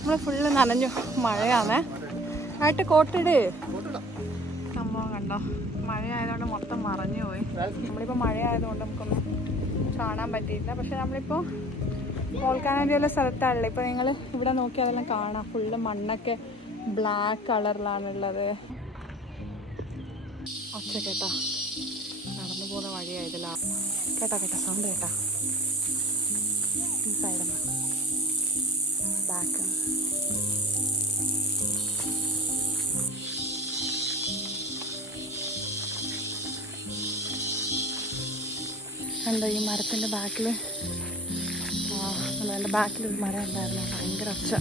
നമ്മള് ഫുള്ള് നനഞ്ഞു, മഴയാണേ. ആയിട്ട് കോട്ടിട്. സംഭവം കണ്ടോ, മഴ ആയതുകൊണ്ട് മൊത്തം മറഞ്ഞു പോയി. നമ്മളിപ്പോൾ മഴ ആയതുകൊണ്ട് നമുക്കൊന്നും കാണാൻ പറ്റിയില്ല. പക്ഷെ നമ്മളിപ്പോൾ വോൾക്കാനോയിലുള്ള സ്ഥലത്താണല്ലോ. ഇപ്പോൾ നിങ്ങൾ ഇവിടെ നോക്കി അതെല്ലാം കാണാം. ഫുള്ള് മണ്ണൊക്കെ ബ്ലാക്ക് കളറിലാണുള്ളത്. ഒച്ച കേട്ടാ, നടന്നു പോകുന്ന വഴിയായതില്ല. കേട്ടാ സൗണ്ട് കേട്ടാ. ഈ സൈഡെന്നാ ബാക്ക്. കണ്ടോ ഈ മരത്തിൻ്റെ ബാക്കിൽ, എൻ്റെ ബാക്കിലൊരു മരം ഉണ്ടായിരുന്നു. ഭയങ്കര ഒച്ച.